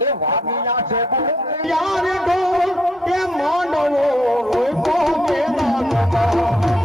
એ વાગીયા છે યાર ઢોલ એ માંડવો રોકો મેદાનમાં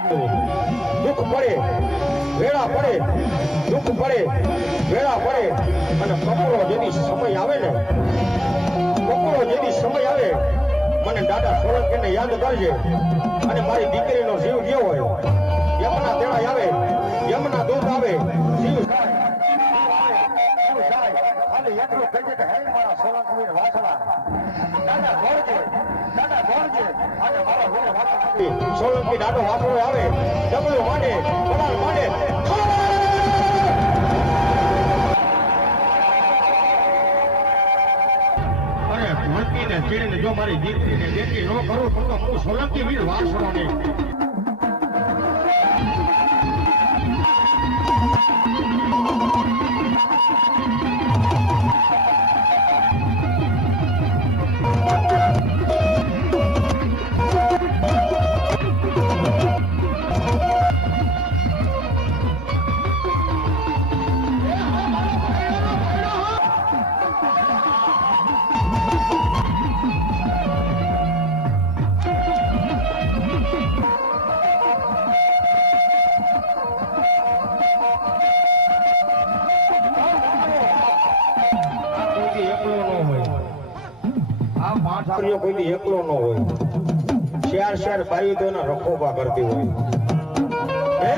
દુઃખ પડે વેળા પડે દુઃખ પડે વેળા પડે અને કપડો જેની સમય આવે ને કપડો જેની સમય આવે મને દાદા સોલંકીને યાદ કરજે અને મારી દીકરીનો જીવ ગયો હોય યમના તેડા આવે યમના દૂધ આવે જીવ ખાલી એટલું કહીએ કે હે મારા સોલંકી વાસણા દાદા ગોળજે આજે મારો રોડ વાસણા સોલંકી દાદો વાસણો આવે ડબલું માંડે પડાલ માંડે અરે ભણતીને ચીડીને જો મારી દીકરીને દેતી ન કરું તો હું સોલંકી વીર વાસણો નહીં કોઈ એકલો ન હોય શેર શેર ભાઈ તો એના રખોપા કરતી હોય હે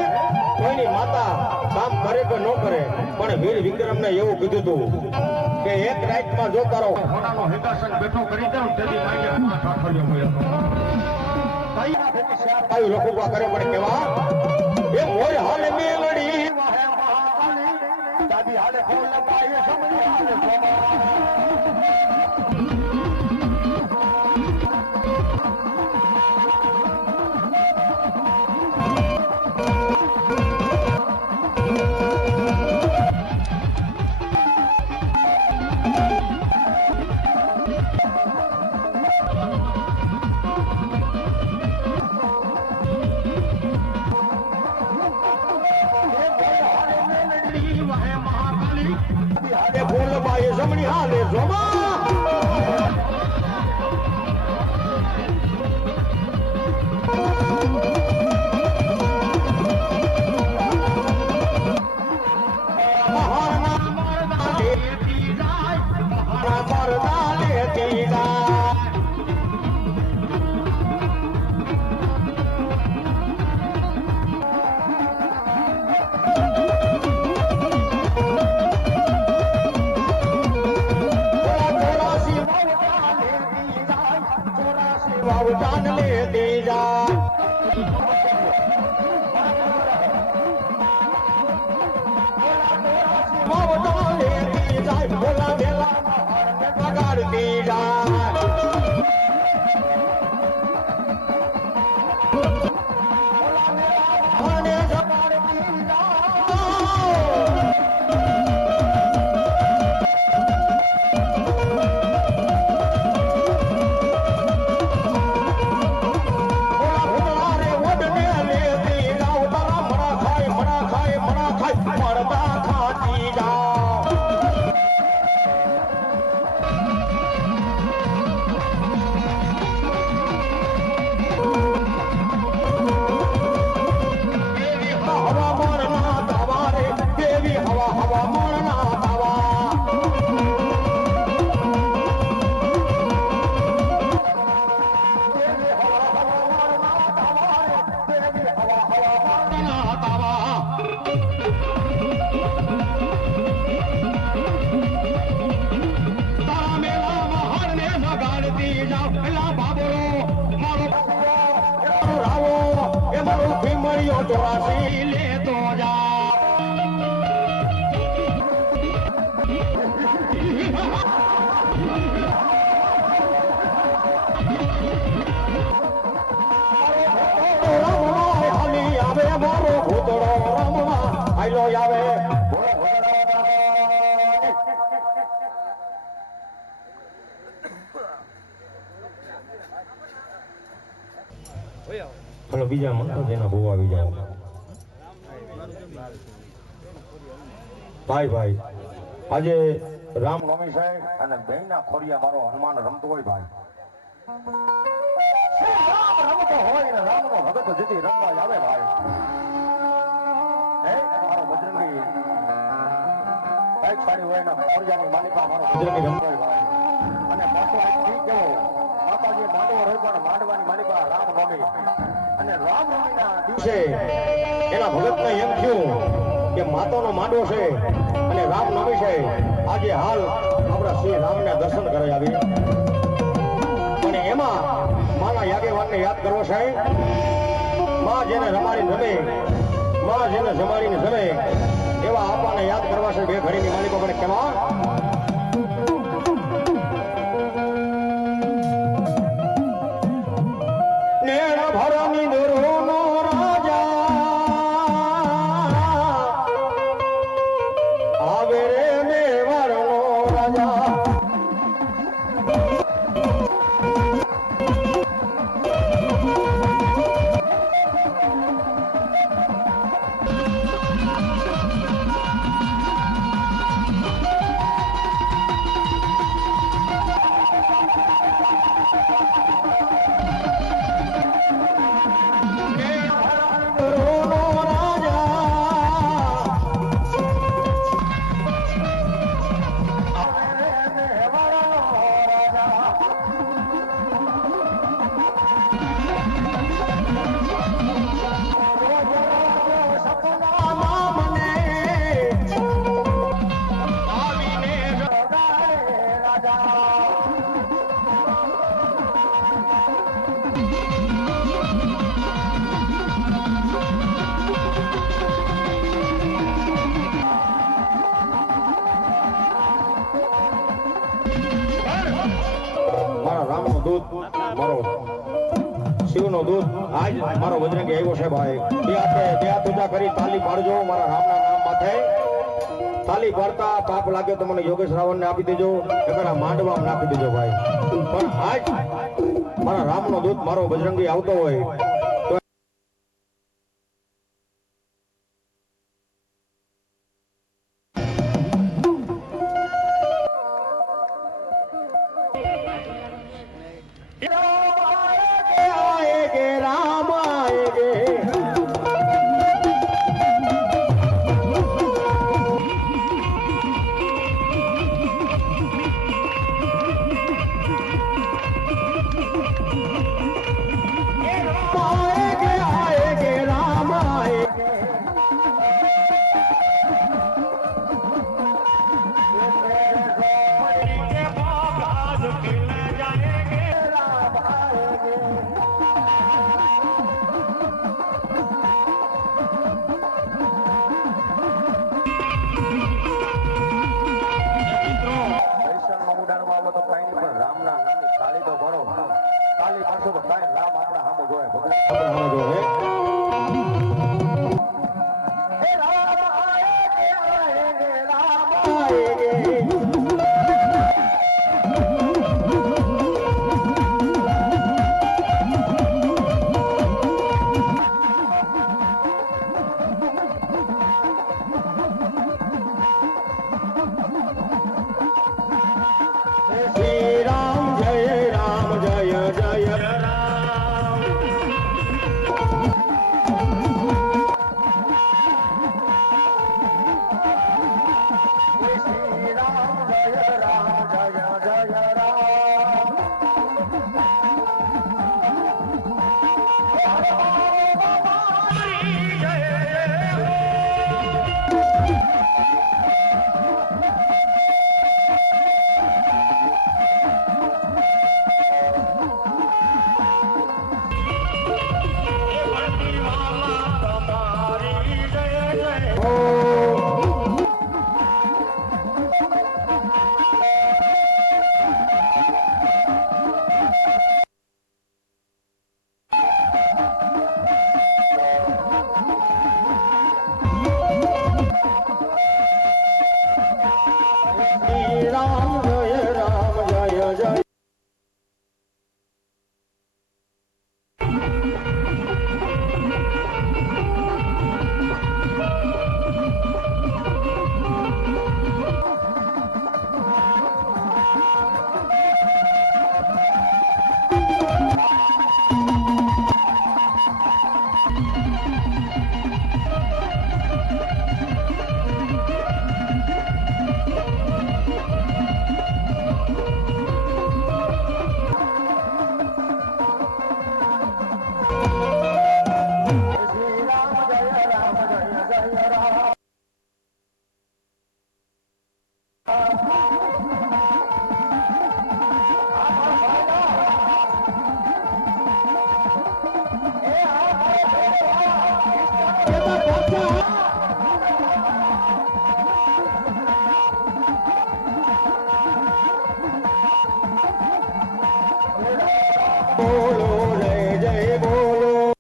કોઈની માતા કામ કરે કે ન કરે પણ વીર વિક્રમને એવું કીધું હતું કે એક રાતમાં જો તારો હોનાનો હિતાસન બેઠો કરી દઉં તેની માગે ઠાઠલિયો મળ્યો કઈ ફેટી શેર ભાઈ રખોપા કરે પણ કેવા એ મોર હાલે મેલડી વાહે મહાકાલી દાદી હાલે ફૂલ લગાય સમજી હાલે જમણી હાલે જોમા जान ले दी जा बोला बेला पगार दी जा ઘોડીઓ ચોરાસી લેતો જા મારો ભૂતળો રમવા આયલો આવે ચલો બીજા મંત્ર જેના બહુ આવી જાવ ભાઈ ભાઈ આજે રામનવમી છે અને બેયના ખોરિયા મારો હનુમાન રમતો હોય ભાઈ રમતો હોય ને રામનો ભગત જીતી રમવા આવે ભાઈ હે મારો બજરંગી બાઈક સાડી હોય ને ખોરિયાની માલિકા મારો બજરંગી રમતો હોય ભાઈ અને પાછો ઠીક કેવો માતાજી માંડવો હોય પણ માંડવાની માલિકા રામનવમી અને રામનવમીના દિવસે એના ભગતને એમ થયું કે માતાનો માંડવો છે અને રામનવમી છે આજે હાલ આપણા શ્રી રામને દર્શન કરે આવી અને એમાં માના યાગેવાનને યાદ કરવો છે માં જેને રમાડીને રમે માં જેને જમાડીને જમે એવા આપાને યાદ કરવા છે બે ઘડીની માલિકો પણ કેવા શિવનો દૂત આજ મારો બજરંગી આવ્યો છે ભાઈ બે હાથ ઊંચા કરી તાલી પાડજો મારા રામના નામ માથે તાલી પાડતા પાપ લાગ્યો તો મને યોગેશ રાવણને આપી દેજો એના માંડવામાં નાખી દેજો ભાઈ પણ આજ મારા રામનો દૂત મારો બજરંગી આવતો હોય જય બોલો જય જય બોલો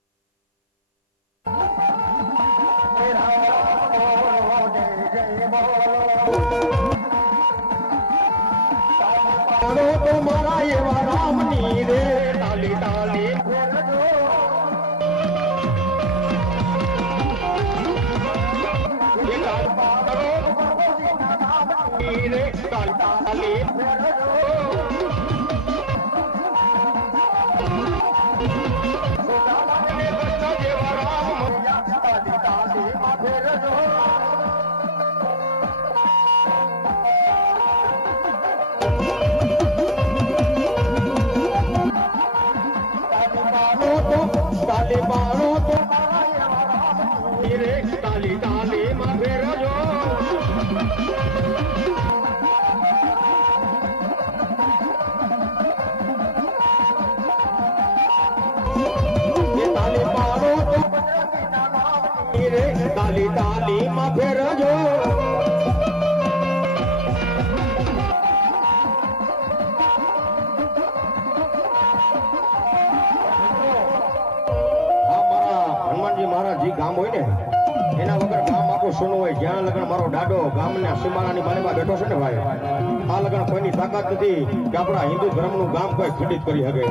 તો મારા એવા રામની રે તાલી તાલી રે તાલી તાલી તાલી બાણો તો રે તાલી તાલી માં ફેરજો તાલી બાણો તો રે તાલી તાલી માં ફેરજો ગામ હોય ને એના વગર ગામ આખું સોનું હોય. જ્યાં લગન મારો દાડો ગામના સીમાડાની બાજુમાં બેઠો છે ને ભાઈ, આ લગન કોઈની તાકાત નથી કે આપણા હિન્દુ ધર્મનું ગામ કોઈ ખંડિત કરી શકે.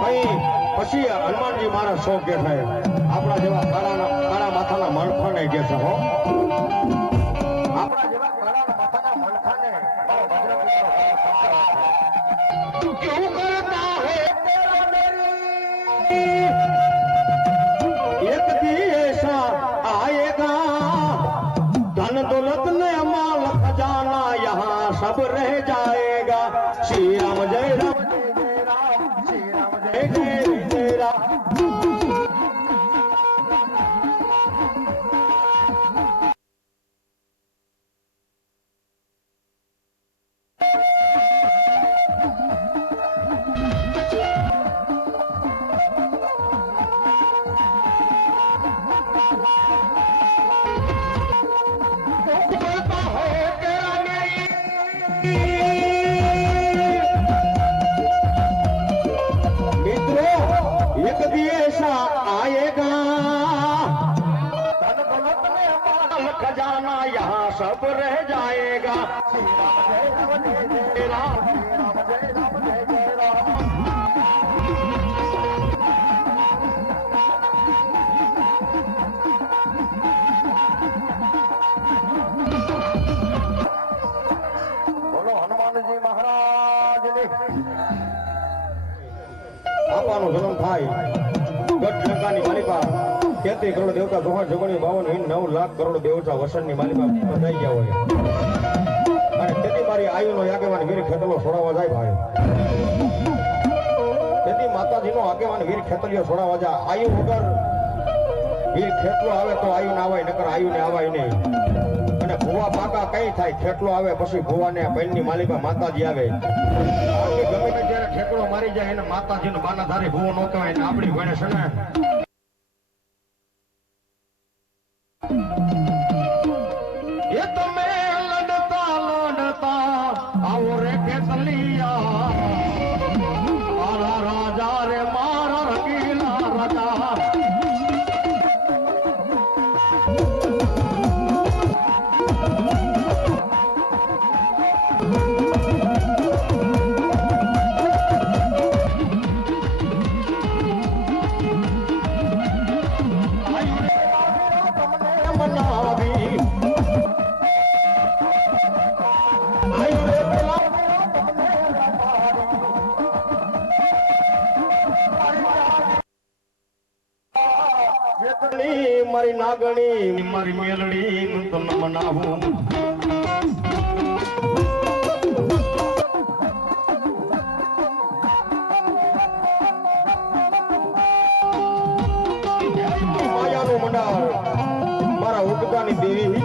ભાઈ પછી હનુમાનજી મારા શોખ કે થાય આપણા જેવા કાળા માથાના મણખાને કે છે હો, આપણા જેવા કાળા માથાના મણખાને કેવું કરતા હે एक दिन ऐसा आएगा धन दौलत ने माल खजाना यहाँ सब रह जाएगा. श्री राम जय राम जय राम श्री राम जय जय जय राम. खजाना यहाँ सब रह जाएगा. બોલો હનુમાનજી મહારાજ બાપાનો જન્મ થાય ગઢ લંકાની માલિકા 33 કરોડ દેવતા ગોહા જગણી 52 9 લાખ કરોડ દેવતા વસનની માલિકા બધાઈ ગયા હોય અને તેથી મારી આયુનો આગેવાન વીર ખેતલો છોડાવવા જાય ભાઈ. તેથી માતાજીનો આગેવાન વીર ખેતલિયો છોડાવવા જાય. આયુ વગર વીર ખેતલો આવે તો આયુ ના આવાય, નકર આયુ ને આવાય નહીં. અને ભુવા પાકા કઈ થાય, ખેતલો આવે પછી ભુવાને બહેનની માલિકા માતાજી આવે. ગમે તે જ્યારે ઠેકડો મારી જાય એને માતાજીનો બાનાધારી ભુવો ન કહેવાય ને આપણી ભણે છે ને ये तो मैं लड़ता लड़ता आओ रे खेतलिया मारा राजा रे मारा रंगीला राजा. મારી નાગણી મારી મેલડી તમને મનાવું માયાનું મંડાળ મારા ઉગતાની દેવી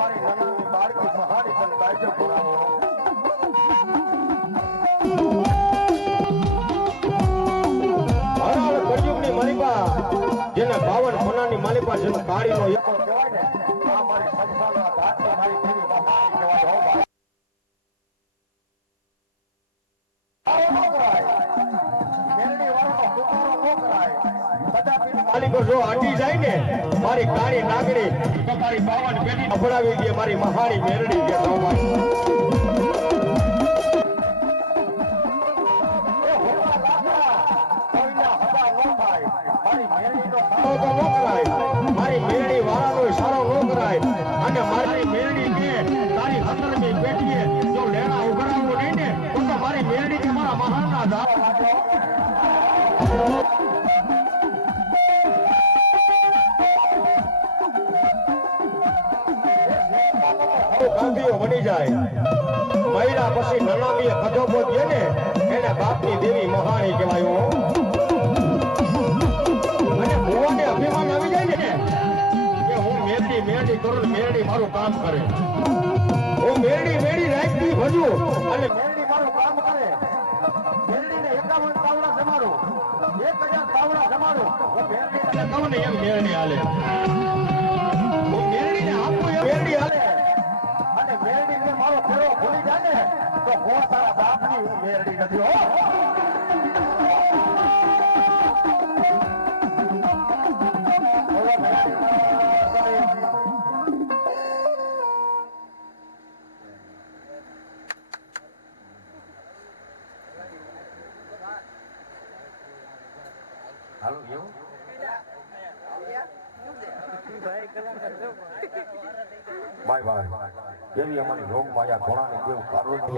મારી નાનાની બાળકી મહાની પણ કાયજો પુરાવો કળયુગની માલિકા જેને 52 મનાની માલિકા જેને કાળીનો એકલો કહેવાય ને આ મારી સંસારના ધાતની મારી દેવી મહાની કહેવાય હો ભાઈ આવો ન કરાય મેરડી વાળાનો પુકારો ન કરાય કદાપી માલિકો જો હટી જાય ને મારી કાળી નાગણી તમારી 52 પેઢી અફડાવી દે મારી મહાની મેરડી કે હો ભાઈ મારી મેરડી વાળાનો ઈશારો ન કરાય અને મારી મેરડી કે તારી 17મી પેઢીએ જો લેણા ઉઘરાવવો નહીં ને તો મારી મેરડી કે મારા મહાનના દાસ ગાંધીઓ બની જાય મહિલા પછી નનામીએ કદોબો દે ને એને બાપની દેવી મહાણી કહેવાય ભગવાનને અભિમાન આવી જાય ને કે હું મેરડી કરું મેરડી મારું કામ કરે હું મેરડી રાખતી ભજું અને મેરડી મારું કામ કરે મેરડીને 51 તાવડા જમાડું 1000 તાવડા જમાડું હું મેરડીને કહું ને એમ મેરડી હાલે હું મેરડીને આપું એમ મેરડી હાલે અને મેરડીને મારો ફેરો ભૂલી જાય ને તો હું તારા બાપની હું મેરડી નથી હો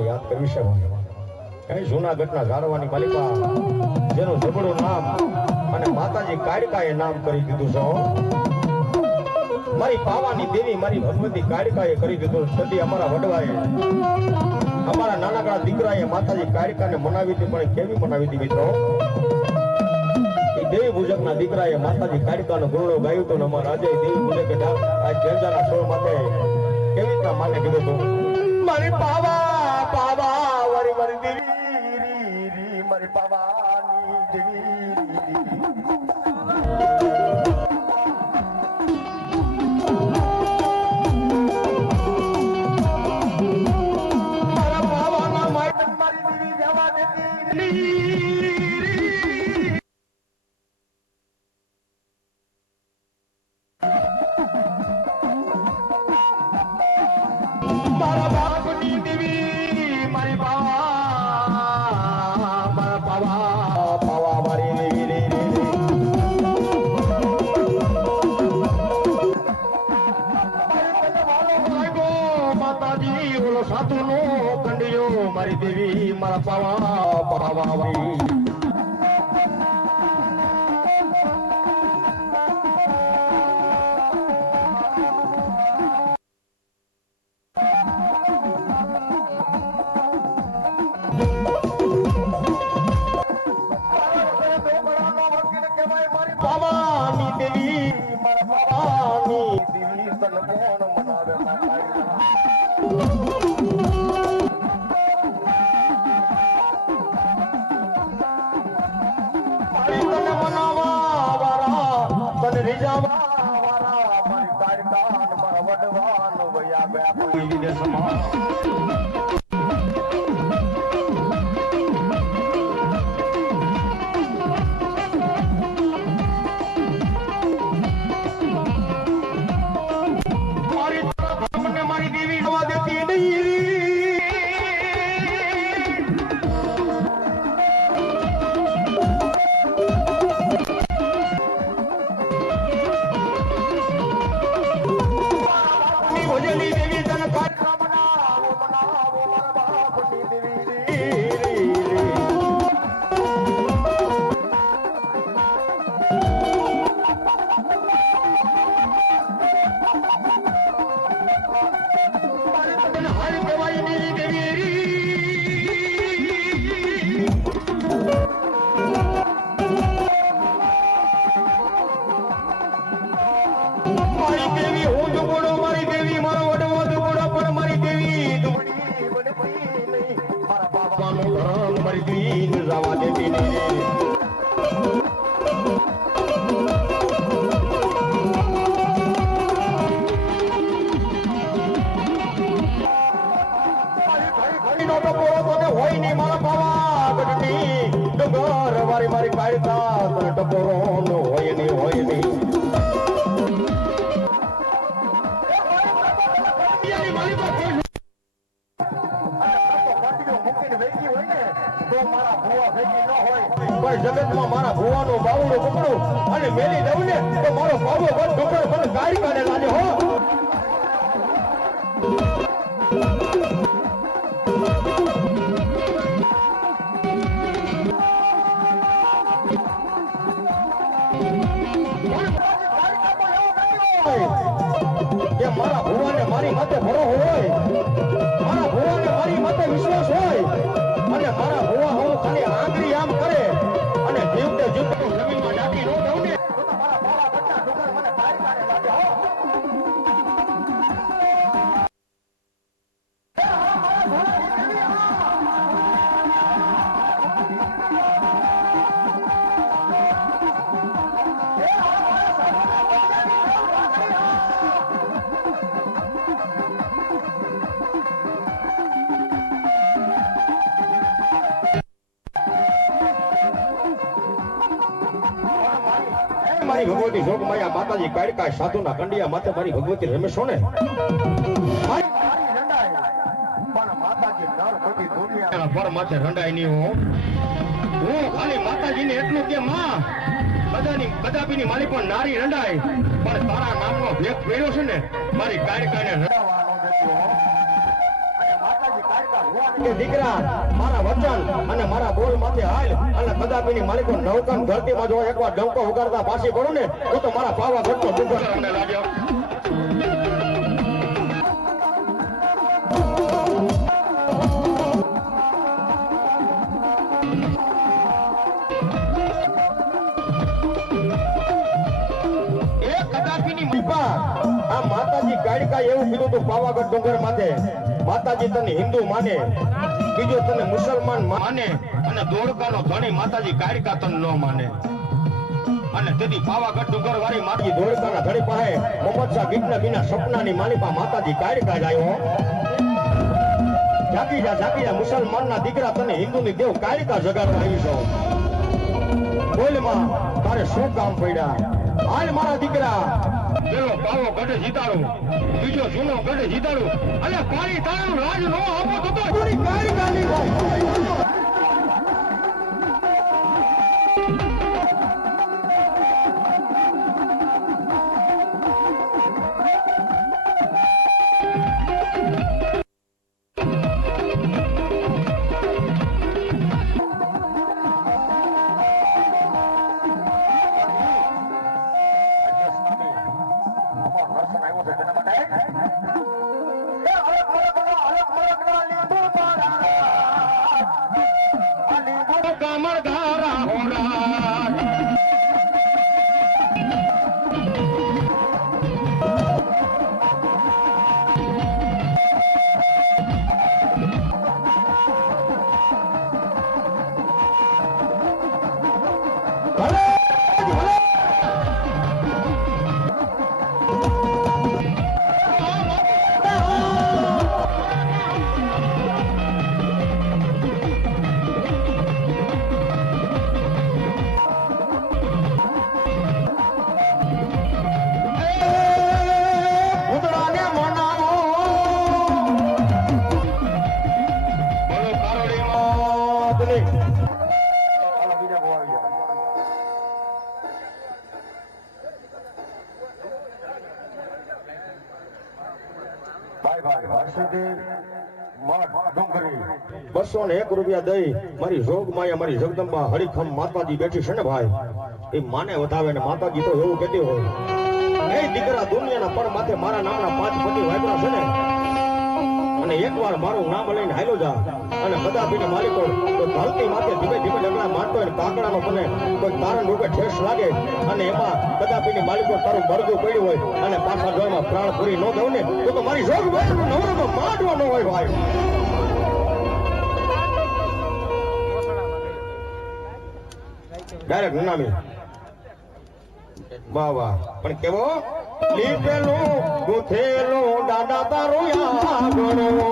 યાદ કરી છે કઈ જૂનાગઢના ઝાડવાની માલિકા જેનું જબડું નામ અને માતાજી કાળકાએ નામ કરી દીધું છે મારી પાવાની દેવી મારી ભગવતી કાળકાએ કરી દીધું સદી અમારા વડવાએ અમારા નાનકડા દીકરાએ માતાજી કાળકાને મનાવી હતી પણ કેવી મનાવી હતી મિત્રો દેવી પૂજકના દીકરાએ માતાજી કાળકાનો ગુરડો ગાયું તો અમારા રાજાએ દેવી પૂજકે આ જેજાના સોળ માથે કેવી રીતના માને કીધું હતું મારી પાવા વરી વરી દેવી મારી પાવાની દેવી મારા પાવાના માય મારી દેવી જવા દેતી મારા બાપની દેવી મારી મારા પાવા મારી દેવી માતાજી ઓલો સાધુનો કંડિયો મારી દેવી મારા પાવા મારી પાવાની દેવી મારા પાવાની દેવી તન કોણ મનાવે મારી તન મનાવા વાળા તન રીજાવા વાળા મારી કાળકાન મારા વડવાન વયા ગયા કોઈ વિદેશમાં ભજની દેવી તને કાર્યક્રમ મનાવો બાપાનું ધર્મ કરી દીન જવા દેતી ને હોય નહીં મારા બાવા ગઢની ડુંગર વારી મારી કાઢતા ટપોરો નો હોય નહીં જગતમાં મારા ભુવાનો બાવડો પકડું અને મેલી દઉં ને તો મારો બાબો ડુંગર મને ગાડી કાઢે લાગે હો કે મારા ભુવાને મારી માથે ભરો હોય મારા ભુવાને મારી માથે વિશ્વાસ હોય અને મારા ભુવા હું ખાલી આંગળી આમ કરે અને જીવતે જીવતે જમીનમાં ડાકી નો દઉં ને તો મારા બાવા બચ્ચા ડુંગર મને બહાર કાઢે લાગે હો મારી ભગવતી જોગ માયા માતાજી કાળકા સાધુના કંડિયા માથે મારી ભગવતી રમેશો ને પર માથે રંડાય નહીં હું ખાલી માતાજીને એટલું કે માં બધાની મારી પણ નારી રંડાય પણ તારા નામનો ભેદ પડ્યો છે ને મારી કાળકાને દીકરા મારા વચન અને મારા બોલ માથે હાલ અને કદાપીની માલિકો નવકન ધરતીમાં જો એકવાર ડંકો ઉગાડતા પાછી પડું ને તો મારા પાવા ઘટનો ડુંગર અમને લાગ્યો આ માતાજી કાળકા એવું કીધું તું પાવાગઢ ડુંગર માથે માતાજી તને હિન્દુ માને બીજો તને મુસલમાન માને અને દોડકાનો ધણી માતાજી કાળકા તને ન માને અને તેથી પાવાગઢ ડુંગર વાળી માતાજી દોડકાના ધણી પાસે મોહમ્મદ શાહ ગીતના બીના સપનાની માલિકા માતાજી કાળકા જ આવ્યો જાગી જા મુસલમાનના દીકરા તને હિન્દુની દેવ કાળકા જગાડવા આવી છો બોલ માં તારે શું કામ પડ્યા હાલ મારા દીકરા પેલો પાવો ગઢે જીતાડું બીજો જૂનો ગઢે જીતાડું અને પાણી તારું રાજ નો આપો તો પૂરી કાળી કાળી ₹201 દઈ મારી જોગ માયા મારી જગદંબા હરિખમ માતાજી બેઠી છે ને ભાઈ એ માને વધાવે ને માતાજી તો એવું કહેતી હોય એ દીકરા દુનિયાના પર માથે મારા નામના 5 પતિ વાપરા છે ને અને એકવાર મારું નામ લઈને હાલ્યો જા અને કદાપીને માલિકો તો ધરતી માથે ધીમે ધીમે ડગલા મારતો હોય કાકડાનો તને કોઈ તારણ રૂપે ઠેસ લાગે અને એમાં કદાપીની માલિકો તારું મરદું પડ્યું હોય અને પાછા જોરમાં પ્રાણ પૂરી ન દઉં ને તો મારી જોગ માયાનો નવરો તો માંડવો ન હોય ભાઈ ડાયરેક્ટ નનામી વાહ વાહ પણ કેવો લીપેલું ગુથેલું દાદા તારું આગળો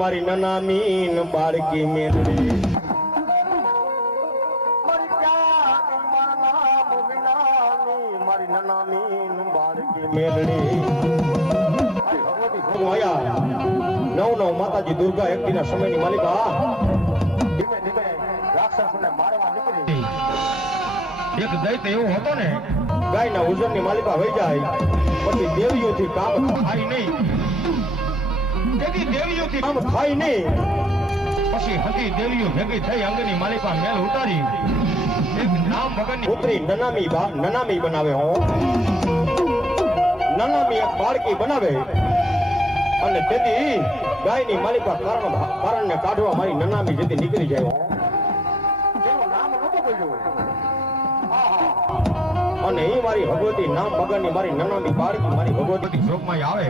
મારી નનામીન બાળકી મેલડી મારી નનામીન બાળકી મેલડી નવ માતાજી દુર્ગા એકટીના સમયની માલિકા ધીમે ધીમે રાક્ષસને મારવા નીકળી એક દૈત્ય એવો હતો ને ગાયના ઉજરની માલિકા વહી જાય પછી દેવીઓથી કામ થાય નહીં દેવીઓથી કામ થાય નહીં પછી હતી દેવીઓ ભેગી થઈ અંગની માલિકા મેલ ઉતારી એક નામ ભગનની પુત્રી નનામી બનાવે હો નનામી એક બાળકી બનાવે અને તેથી ગાયની માલિકા કારણને કાઢવા મારી નનામી જેથી નીકળી જાય નામ નહોતું બોલ્યું અને એ મારી ભગવતી નામ ભગનની મારી નનામી બાળકી મારી ભગવતી શોકમાં આવે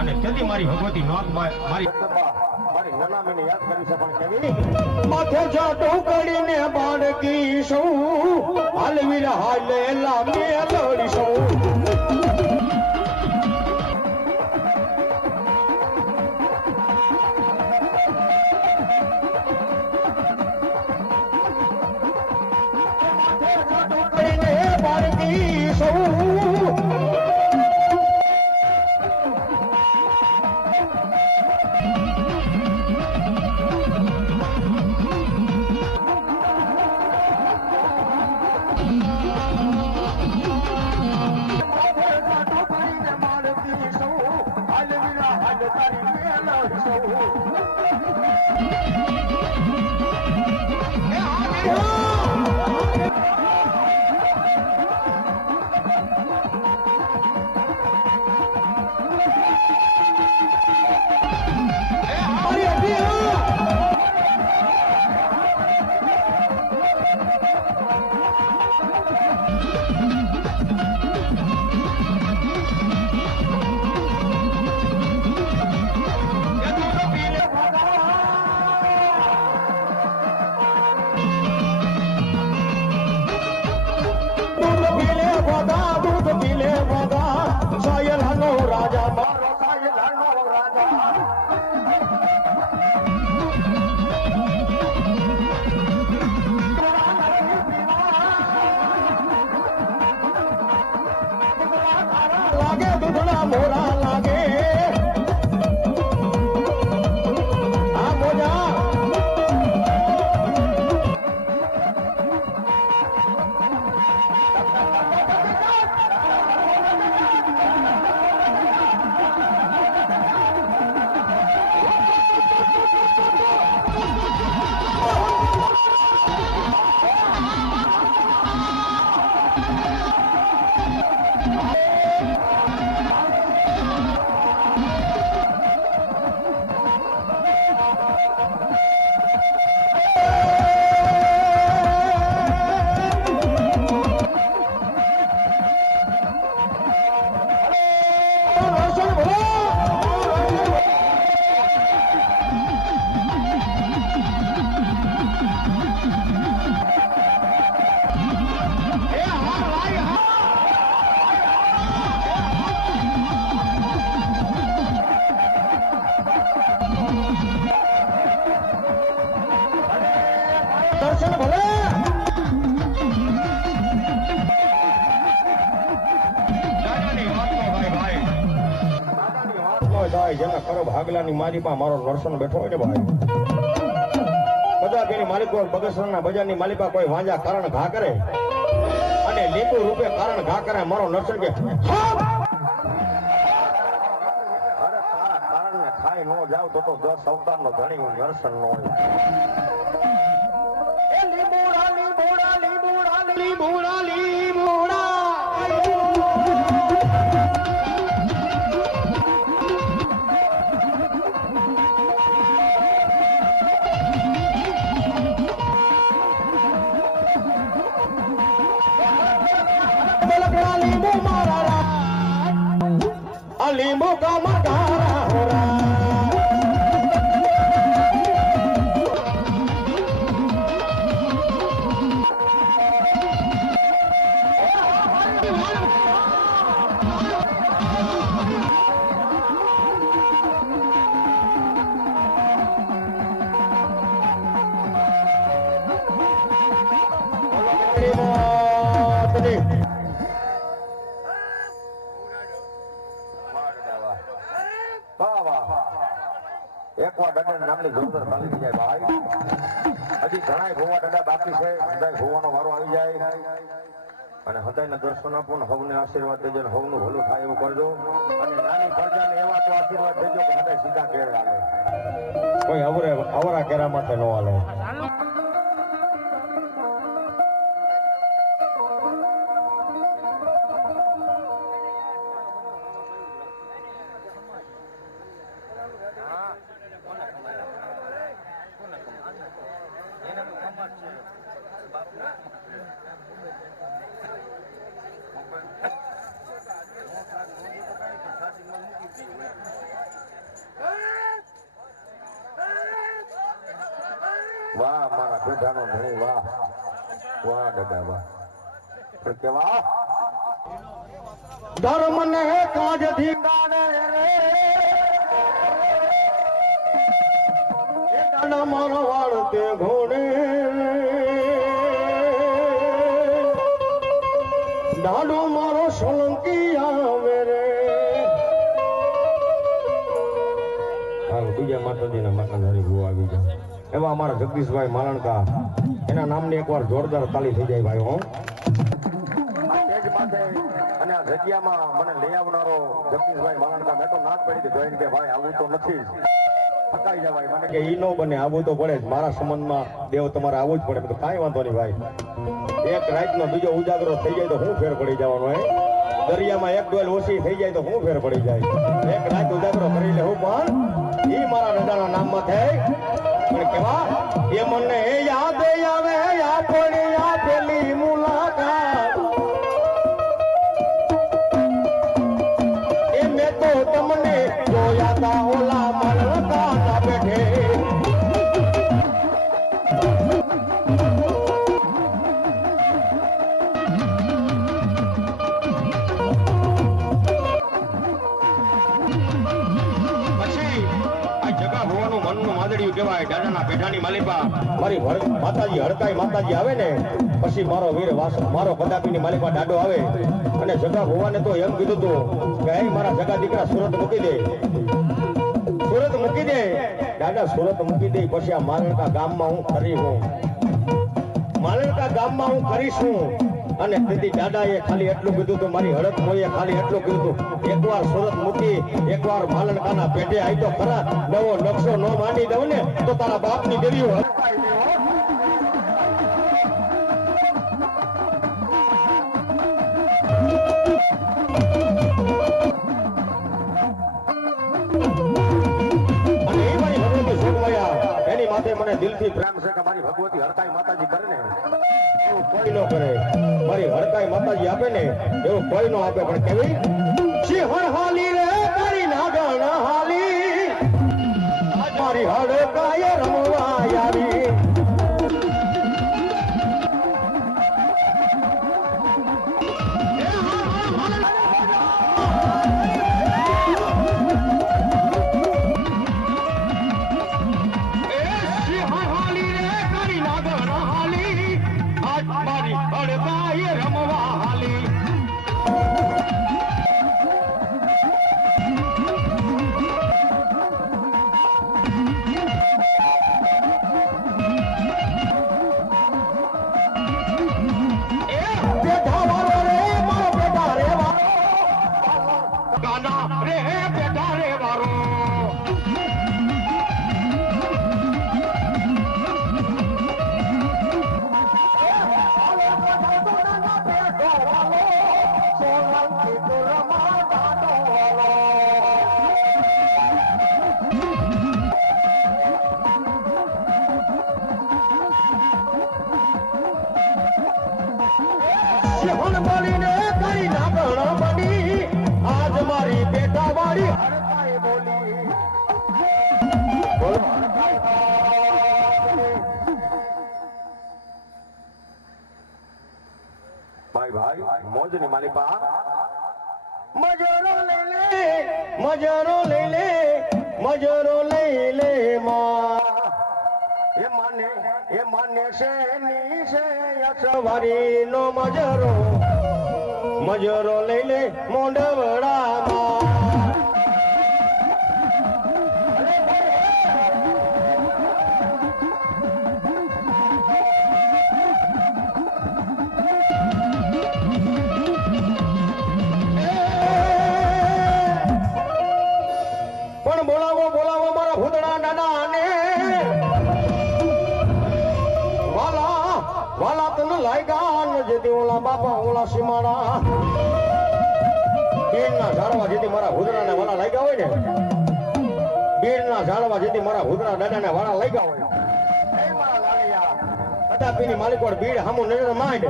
અને તેથી મારી ભગવતી મારી નનામીને યાદ કરી છે પણ કેવી માથે જાટો કરીને બાળકી સૌ હાલવી હાલેલા મેલડી સૌ થાય જેના ખરો ભાગલાની માલિપા મારો નરસન બેઠો હોય ને ભાઈ બધા પેલી માલિકો બગસરાના બજારની માલિપા કોઈ વાંજા કારણ ઘા કરે અને લીંબુ રૂપે કારણ ઘા કરે મારો નરસન કે અરે તારા કારણને ખાઈ નો જાવ તો 10 અવતારનો ધણી હું નરસન નો હોય એ લીંબુડા લીંબુડા લીંબુડા લીંબુડા લીંબુડા લીંબુ કા મગારા હોરા એકવાર ડંડા નામની જોરદાર ચાલી જાય ભાઈ હજી ઘણા ભોવા ડંડા બાકી છે બધા ભોવાનો વારો આવી જાય અને હૃદયના દર્શન આપો ને હવને આશીર્વાદ દેજો ને હવનું ભલું થાય એવું કરજો અને નાની પ્રજાને એવા તો આશીર્વાદ દેજો કે હૃદય સીધા કેળે આવે કોઈ અવરા કેરા માટે ન હાલે વાહ મારા બેટાનો ધણી વાહ વાહ દાદા વાહ પણ કેવા ધર્મ ને કાજ ધીંગાને રે એ દાડા મારો વાળ તે ઘોડે દાડો મારો સોલંકી આવે રે હાલ બીજા માતાજીના માતાધારી ભૂ આવી જાય એવા અમારા જગદીશભાઈ માલણકા એના નામની એકવાર જોરદાર તાલી થઈ જાય ભાઈ હું અને આ જગ્યામાં મને લઈ આવનારો જગદીશભાઈ માલણકા મેં તો ના જ પડી જોઈને કે ભાઈ આવું તો નથી થકાઈ જવાય મને કે ઈ નો બને આવું તો પડે જ મારા સંબંધમાં દેવ તમારે આવવું જ પડે તો કાંઈ વાંધો નહીં ભાઈ એક રાતનો બીજો ઉજાગરો થઈ જાય તો હું ફેર પડી જવાનો હે દરિયામાં એક ડોલ ઓછી થઈ જાય તો હું ફેર પડી જાય એક રાત ઉજાગરો કરી લે હું પણ ઈ મારા દાદાના નામમાં થાય પણ કેવા એ મને યાદ આવે આપણી આપેલી મુલાકાત એ મેં તો તમને જોયા તા ઓલા મલકા બેઠે કેવાય દાદાના પેઢાની માલિપા મારી માતાજી હડકાઈ માતાજી આવે ને પછી મારો વીર મારો કદાપીની માલિપા દાડો આવે અને જગા ભુવાને તો એમ કીધું તું કે હે મારા જગા દીકરા સુરત મૂકી દે દાદા સુરત મૂકી દે પછી આ માલણકા ગામમાં હું કરીશ હું અને તેથી દાદાએ ખાલી એટલું કીધું હતું મારી હડક મોએ ખાલી એટલું કીધું હતું એકવાર સુરત મૂકી એકવાર માલણકાના પેટે આવી તો ખરા નવો નકશો ન માંડી દઉં ને તો તારા બાપની દેવીઓ એની માથે મને દિલથી પ્રેમ છે કે મારી ભગવતી હરતાઈ માતાજી કરે ને એવું કોઈ નો કરે મારી હરતાઈ માતાજી આપે ને એવું કોઈ નો આપે પણ કેવી સિંહણ હાલી રે તારી નાગણ હાલી મારી હડકાએ રમવા આવી હણ બોલીને કરી નાગણ બની આજ મારી બેટા વાળી હરકાએ બોલી બોલો ભાઈ ભાઈ મોજની માલિકા મજરો લઈ લે માં એ માને છે ની છે અસવારી નો મજરો લઈ લે મોંડવડા માં પણ બોલાવો મારા ભૂતડા નાના ને વાલા તને લાગ્યા ને જેથી ઓલા બાપા ઓલા સીમાડા બીડના ઝાડવા જેથી મારા ભૂતડાને વાલા લાગ્યા હોય ને બીડના ઝાડવા જેથી મારા ભૂતડા દાદાને વાલા લાગ્યા હોય એ મારા લાલિયા કદાપીની માલિકોડ બીડ હામું નજર માંડ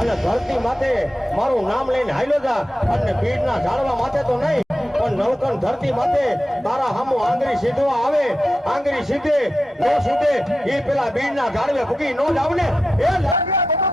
અને ધરતી માથે મારું નામ લઈને હાલ્યો જા અને બીડના ઝાડવા માથે તો નહીં પણ નવકણ ધરતી માથે તારા હામો આંગળી સીધવા આવે આંગળી સીધે નો સીધે એ પેલા બીડના ઝાડવે ભૂગી નો જાવ ને એ લાગ્યા